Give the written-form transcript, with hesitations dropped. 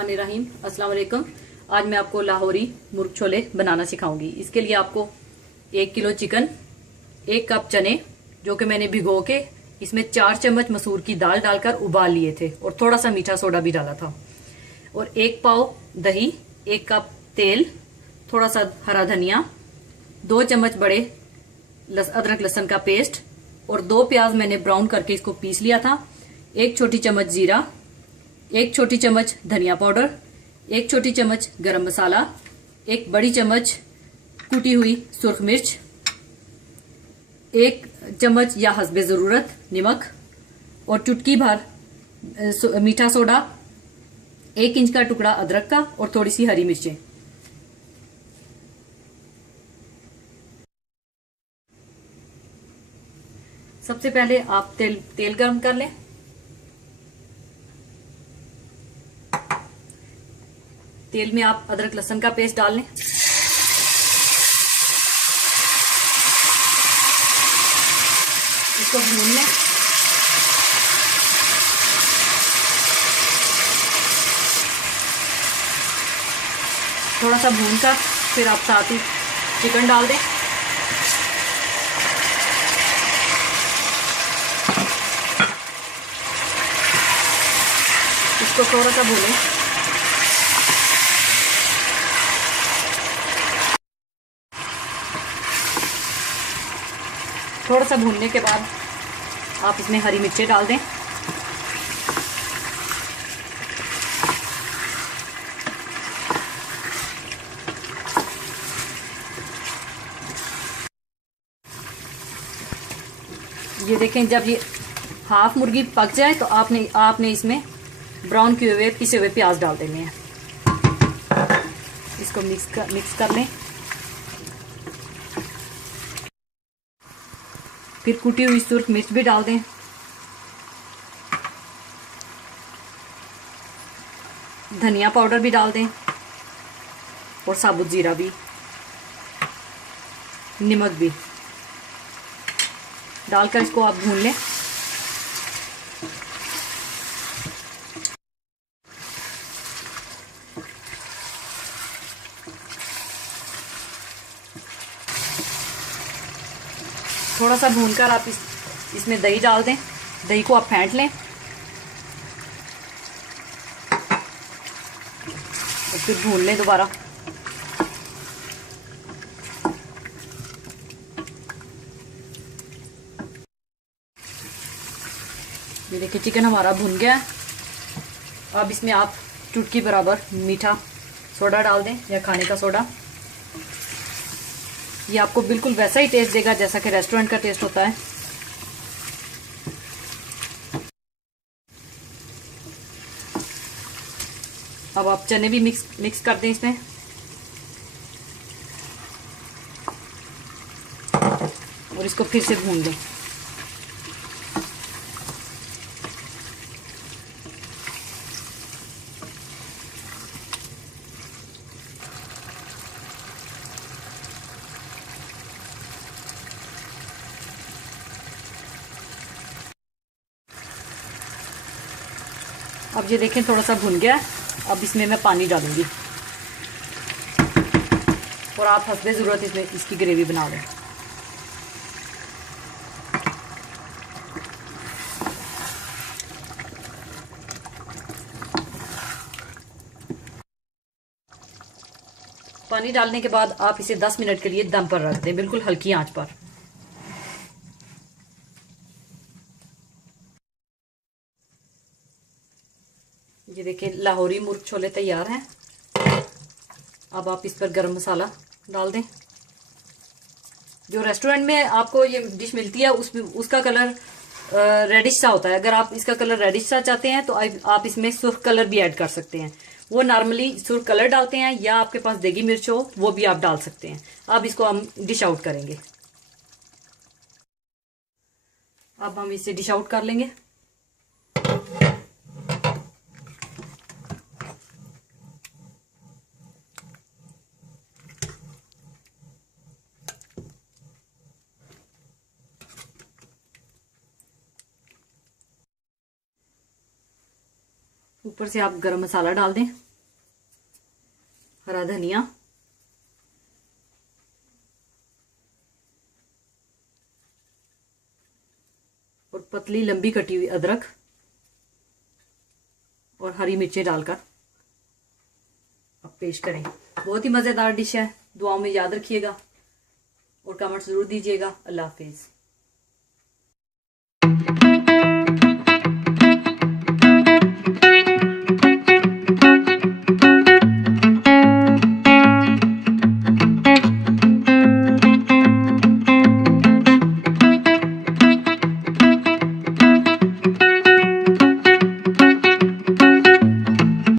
बिस्मिल्लाहिर्रहमानिर्रहीम। अस्सलाम वालेकुम। आज मैं आपको लाहौरी मुर्ग छोले बनाना सिखाऊंगी। इसके लिए आपको 1 किलो चिकन, 1 कप चने जो कि मैंने भिगो के इसमें 4 चम्मच मसूर की दाल डालकर उबाल लिए थे और थोड़ा सा मीठा सोडा भी डाला था, और 1 पाव दही, 1 कप तेल, थोड़ा सा हरा धनिया, 2 चम्मच बड़े अदरक लहसुन का पेस्ट और 2 प्याज मैंने ब्राउन करके इसको पीस लिया था, 1 छोटी चम्मच जीरा, 1 छोटी चम्मच धनिया पाउडर, 1 छोटी चम्मच गरम मसाला, 1 बड़ी चम्मच कुटी हुई सुर्ख मिर्च, 1 चम्मच या हस्बे जरूरत नमक और चुटकी भर मीठा सोडा, 1 इंच का टुकड़ा अदरक का और थोड़ी सी हरी मिर्चें। सबसे पहले आप तेल गर्म कर लें। तेल में आप अदरक लहसुन का पेस्ट डाल लें। इसको भून लें। थोड़ा सा भून कर फिर आप साथ ही चिकन डाल दें। इसको थोड़ा सा भूनें। थोड़ा सा भूनने के बाद आप इसमें हरी मिर्चें डाल दें। ये देखें, जब ये हाफ मुर्गी पक जाए तो आपने इसमें ब्राउन किए हुए पिसे हुए प्याज डाल देने हैं। इसको मिक्स कर लें। फिर कुटी हुई सुर्ख मिर्च भी डाल दें। धनिया पाउडर भी डाल दें और साबुत जीरा भी, नमक भी डालकर इसको आप भून लें। थोड़ा सा भूनकर आप इसमें दही डाल दें। दही को आप फेंट लें और फिर भून लें दोबारा। ये देखिए, चिकन हमारा भुन गया है। अब इसमें आप चुटकी बराबर मीठा सोडा डाल दें या खाने का सोडा। ये आपको बिल्कुल वैसा ही टेस्ट देगा जैसा कि रेस्टोरेंट का टेस्ट होता है। अब आप चने भी मिक्स कर दें इसमें। और इसको फिर से भून दें। अब ये देखें, थोड़ा सा भुन गया। अब इसमें मैं पानी डालूंगी और आप हस्बे ज़रूरत इसमें इसकी ग्रेवी बना लें। पानी डालने के बाद आप इसे 10 मिनट के लिए दम पर रख दें, बिल्कुल हल्की आंच पर। ये देखिए, लाहौरी मुर्ग छोले तैयार हैं। अब आप इस पर गरम मसाला डाल दें। जो रेस्टोरेंट में आपको ये डिश मिलती है उसका कलर रेडिश सा होता है। अगर आप इसका कलर रेडिश सा चाहते हैं तो आप इसमें सुर्ख कलर भी ऐड कर सकते हैं। वो नॉर्मली सुर्ख कलर डालते हैं, या आपके पास देगी मिर्च हो वो भी आप डाल सकते हैं। अब इसको हम डिश आउट करेंगे। अब हम इसे डिश आउट कर लेंगे। ऊपर से आप गरम मसाला डाल दें। हरा धनिया, और पतली लंबी कटी हुई अदरक और हरी मिर्चें डालकर अब पेश करें। बहुत ही मज़ेदार डिश है। दुआओं में याद रखिएगा और कमेंट्स जरूर दीजिएगा। अल्लाह हाफिज़।